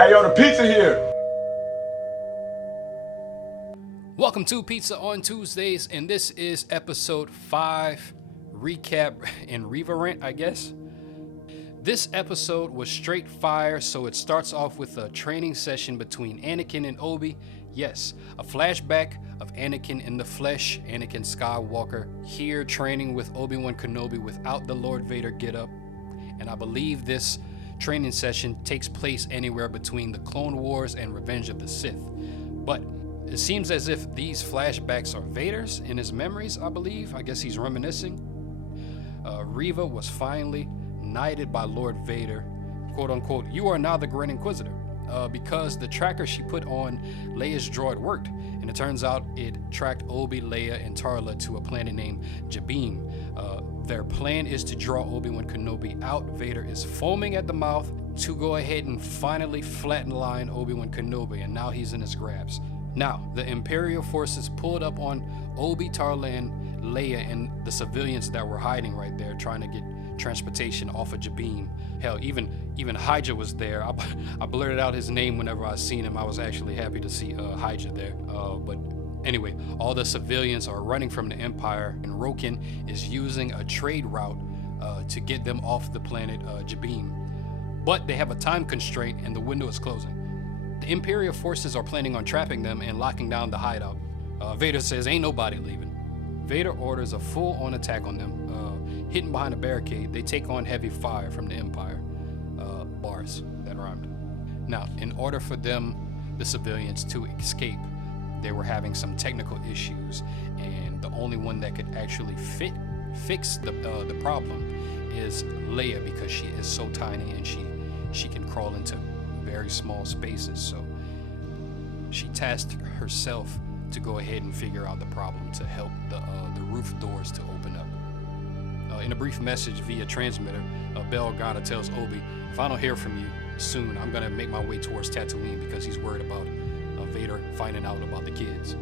Hey, yo, the pizza here. Welcome to Pizza on Tuesdays, and this is episode 5, recap and Reva Rant, I guess. This episode was straight fire, so it starts off with a training session between Anakin and Obi. Yes, a flashback of Anakin in the flesh, Anakin Skywalker, here training with Obi-Wan Kenobi without the Lord Vader getup. And I believe this training session takes place anywhere between the Clone Wars and Revenge of the Sith. But it seems as if these flashbacks are Vader's in his memories, I believe. I guess he's reminiscing. Reva was finally knighted by Lord Vader, quote unquote, "You are now the Grand Inquisitor," because the tracker she put on Leia's droid worked. And it turns out it tracked Obi, Leia, and Tarla to a planet named Jabim. Their plan is to draw Obi-Wan Kenobi out. Vader is foaming at the mouth to go ahead and finally flatline Obi-Wan Kenobi, and now he's in his grasp. Now, the Imperial forces pulled up on Obi, Tarla, and Leia and the civilians that were hiding right there, trying to get transportation off of Jabim. Hell, even Hija was there. I blurted out his name whenever I seen him. I was actually happy to see Hija there. But anyway, all the civilians are running from the Empire, and Roken is using a trade route to get them off the planet Jabim. But they have a time constraint and the window is closing. The Imperial forces are planning on trapping them and locking down the hideout. Vader says, "Ain't nobody leaving." Vader orders a full-on attack on them. Hidden behind a barricade, they take on heavy fire from the Empire. Bars, that rhymed. Now, in order for them, the civilians, to escape, they were having some technical issues, and the only one that could actually fix the problem is Leia, because she is so tiny and she can crawl into very small spaces. So she tasked herself to go ahead and figure out the problem to help the roof doors to open up. In a brief message via transmitter, Bail Organa tells Obi, "If I don't hear from you soon, I'm gonna make my way towards Tatooine," because he's worried about Vader finding out about the kids.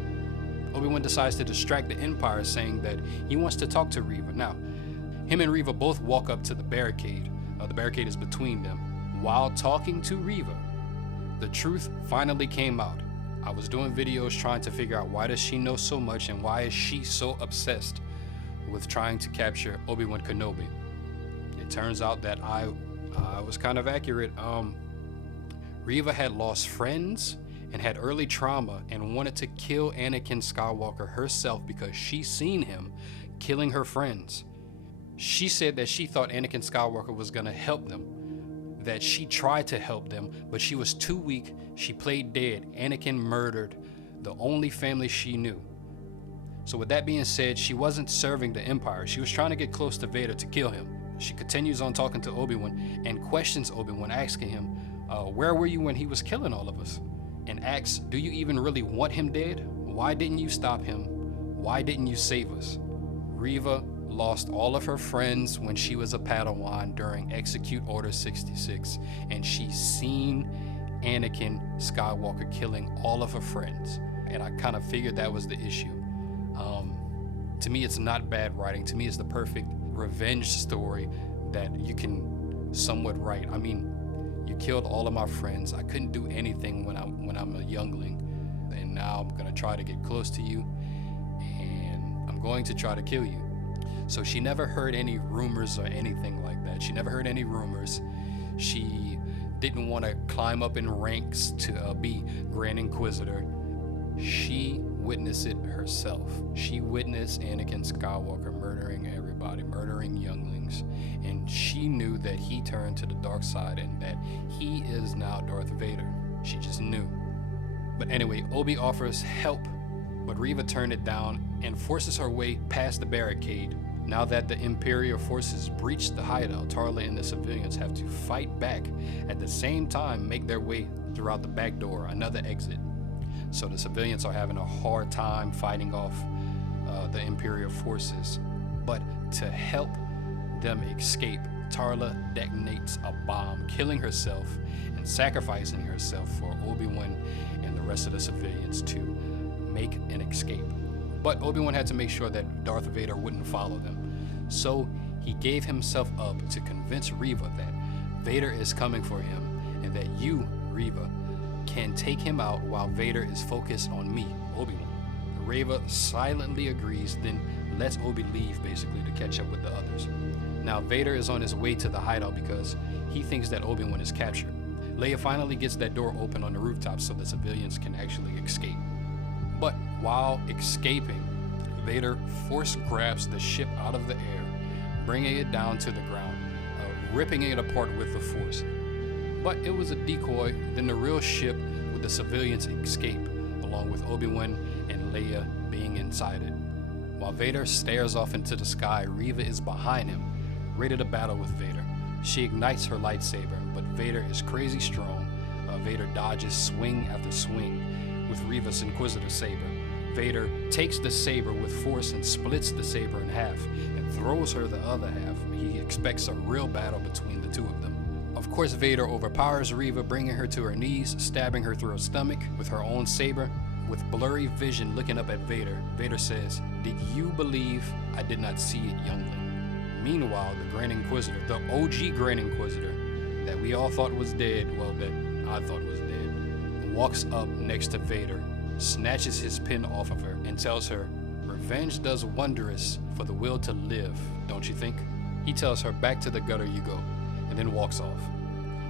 Obi-Wan decides to distract the Empire, saying that he wants to talk to Reva. Now, him and Reva both walk up to the barricade. The barricade is between them. While talking to Reva, the truth finally came out. I was doing videos trying to figure out why does she know so much and why is she so obsessed with trying to capture Obi-Wan Kenobi. It turns out that I was kind of accurate. Reva had lost friends and had early trauma and wanted to kill Anakin Skywalker herself because she seen him killing her friends. She said that she thought Anakin Skywalker was gonna help them, that she tried to help them, but she was too weak. She played dead. Anakin murdered the only family she knew. So with that being said, she wasn't serving the Empire. She was trying to get close to Vader to kill him. She continues on talking to Obi-Wan and questions Obi-Wan, asking him, where were you when he was killing all of us? And asks, do you even really want him dead? Why didn't you stop him? Why didn't you save us? Reva lost all of her friends when she was a Padawan during Execute Order 66, and she's seen Anakin Skywalker killing all of her friends. And I kind of figured that was the issue. To me, it's not bad writing. To me, it's the perfect revenge story that you can somewhat write. I mean, you killed all of my friends. I couldn't do anything when I'm a youngling, and now I'm gonna try to get close to you, and I'm going to try to kill you. So she never heard any rumors or anything like that. She never heard any rumors. She didn't want to climb up in ranks to be Grand Inquisitor. She witnessed it herself. She witnessed Anakin Skywalker murdering everybody, murdering younglings, and she knew that he turned to the dark side and that he is now Darth Vader. She just knew. But anyway, Obi offers help, but Reva turned it down and forces her way past the barricade. Now that the Imperial forces breach the hideout, Tarla and the civilians have to fight back. At the same time, make their way throughout the back door, another exit. So the civilians are having a hard time fighting off the Imperial forces. But to help them escape, Tarla detonates a bomb, killing herself and sacrificing herself for Obi-Wan and the rest of the civilians to make an escape. But Obi-Wan had to make sure that Darth Vader wouldn't follow them. So he gave himself up to convince Reva that Vader is coming for him and that you, Reva can take him out while Vader is focused on me, Obi-Wan. Reva silently agrees, then lets Obi leave basically to catch up with the others. Now Vader is on his way to the hideout because he thinks that Obi-Wan is captured. Leia finally gets that door open on the rooftop so the civilians can actually escape. But while escaping, Vader force grabs the ship out of the air, bringing it down to the ground, ripping it apart with the force. But it was a decoy, then the real ship with the civilians escape, along with Obi-Wan and Leia being inside it. While Vader stares off into the sky, Reva is behind him, ready to battle with Vader. She ignites her lightsaber, but Vader is crazy strong. Vader dodges swing after swing with Reva's Inquisitor saber. Vader takes the saber with force and splits the saber in half and throws her the other half. He expects a real battle between the two of them. Of course, Vader overpowers Reva, bringing her to her knees, stabbing her through her stomach with her own saber. With blurry vision looking up at Vader, Vader says, "Did you believe I did not see it, youngling?" Meanwhile, the Grand Inquisitor, the OG Grand Inquisitor, that we all thought was dead, well, that I thought was dead, walks up next to Vader, snatches his pin off of her, and tells her, "Revenge does wondrous for the will to live, don't you think?" He tells her, "Back to the gutter you go," and then walks off.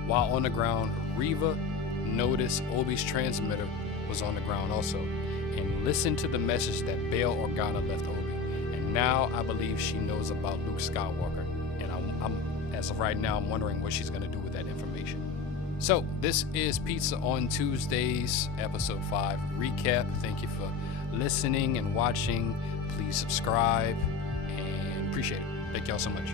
While on the ground, Reva noticed Obi's transmitter was on the ground also, and listened to the message that Bail Organa left Obi. And now I believe she knows about Luke Skywalker, and I'm as of right now, I'm wondering what she's gonna do with that information. So this is Pizza on Tuesdays, episode 5 recap. Thank you for listening and watching. Please subscribe and appreciate it. Thank y'all so much.